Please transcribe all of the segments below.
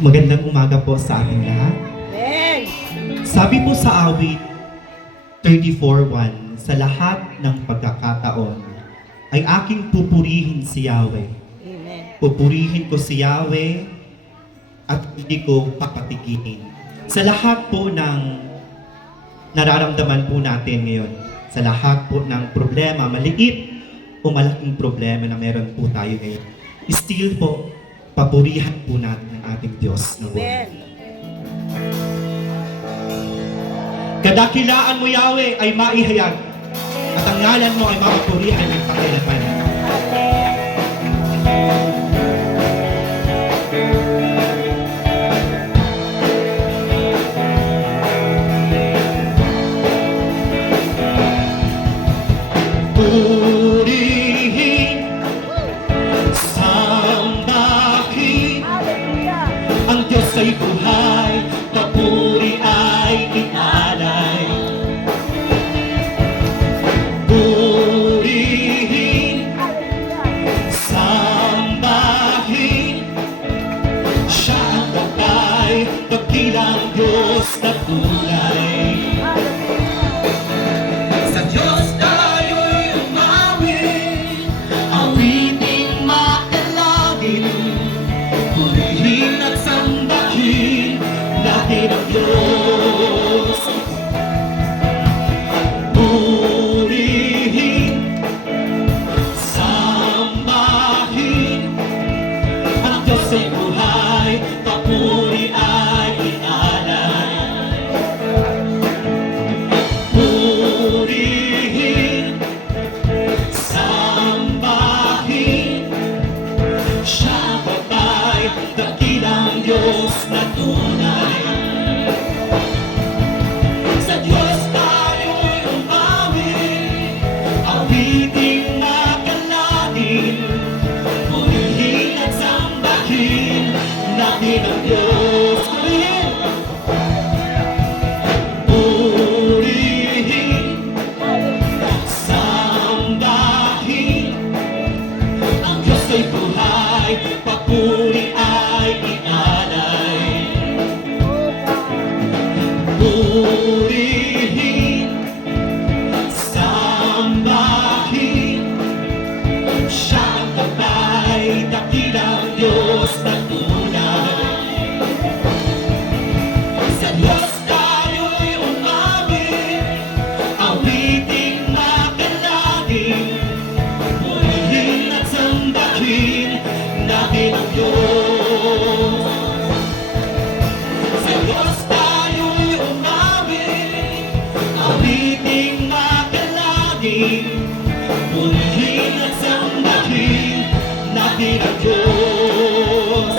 Magandang umaga po sa ating lahat. Amen. Sabi po sa awit 34:1, sa lahat ng pagkakataon ay aking pupurihin si Yahweh. Amen. Pupurihin ko si Yahweh at hindi ko papatigilin. Sa lahat po ng nararamdaman po natin ngayon, sa lahat po ng problema, maliit o malaking problema na meron po tayo ngayon, still po, papurihan po natin ang ating Diyos na buhay. Amen. Kadakilaan mo, Yahweh, ay maihayag at ang ngalan mo ay mapupurihan ng kakailanman. Purihin, sambahin, ang Diyos ay buhay, papuri ay inalay. Purihin, sambahin, siya ang tatay, pagkilang Diyos na tunay. Sa Diyos tayo'y umawit, awiting makalagin, purihin at sambahin natin ang Diyos. Purihin, sambahin, ang Diyos ay buhay, papuri ay inalay. Purihin, sambahin, siya ang patay, dakilang Diyos na tunay. Sa Diyos tayo'y umawit, awiting makalangin, purihin at sambahin natin ang Diyos. Purihin, sambahin, ang Diyos ay buhay, papuri ay inalay. Purihin, sambahin, siya ang tatay, dakilang Diyos na tunay. Sa Diyos tayo'y umawit, awiting makalangin, purihin at sambahin natin ang Diyos. Sa Diyos tayo'y umawit, awiting makalangin, purihin at sambahin natin ang Diyos.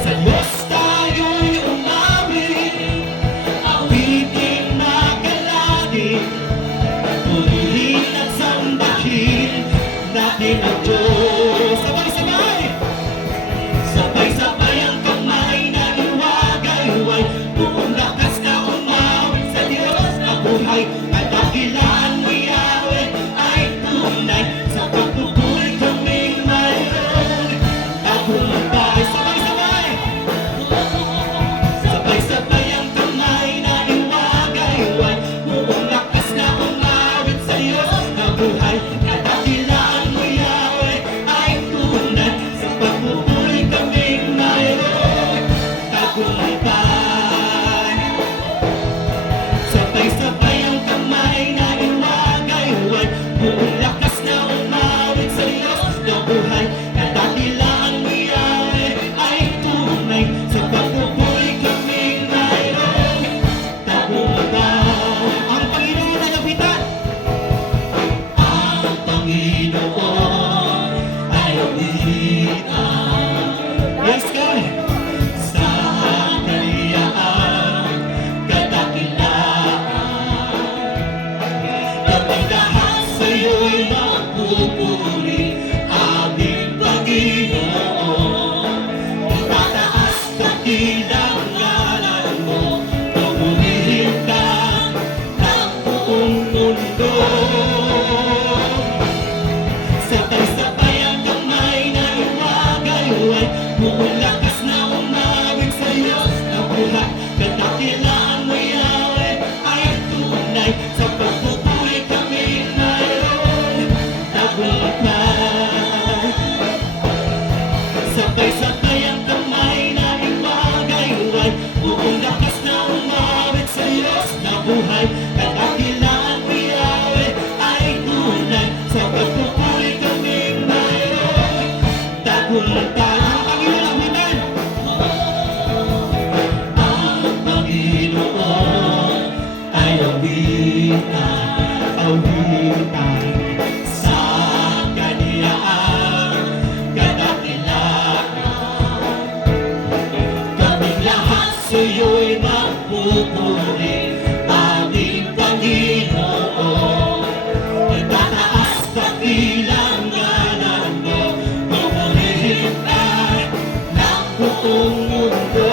Sa Diyos tayo'y umawit, awiting makalangin, purihin at sambahin natin ang Diyos. Sabay-sabay! Sabay-sabay ang kamay na iwagay-huway, buong lakas na umawit sa Diyos na buhay. At dakilaan mo, Yahweh, ay tunay, sa pagpupuri kaming mayroon. Tagumpay, sabay-sabay! Sabay-sabay ang kamay na iwagay-huway, buong lakas na umawit sa Diyos na buhay. At dakilaan mo, Yahweh, ay tunay, sa pagpupuri kaming mayroon. Tagumpay. Sabay-sabay ang kamay na iwagay-huway, buong lakas na umawit sa Diyos na buhay. Kadakilaan mo, Yahweh, ay tunay, sa pagpupuri kaming mayroon. Tagumpay. Ang Panginoon ay nabitan. Ang Panginoon ay nabitan. Yes, God. Sa kaliyaan, kadakilaan, kapag lahat sa'yo'y magpupuri, aming Panginoon. Itataas dakilang ngalan mo, pupurihin ka ng buong mundo. Sabay-sabay ang kamay na iwagay-huway, buong lakas na Sabay-sabay ang kamay naming magayuway, buong lakas na umawit sa Diyos na buhay. Kadakilaan mo Yahweh ay tunay, sa pagpupuri kaming mayroon tagumpay. Ang Panginoon awitan, ang Panginoon ay awitan sa Kanya ang kadakilaan. Kaming lahat sa'yo'y magpupuri, aming Panginoon. Itataas kabilang ngalan mo, pupurihin ka ng buong mundo.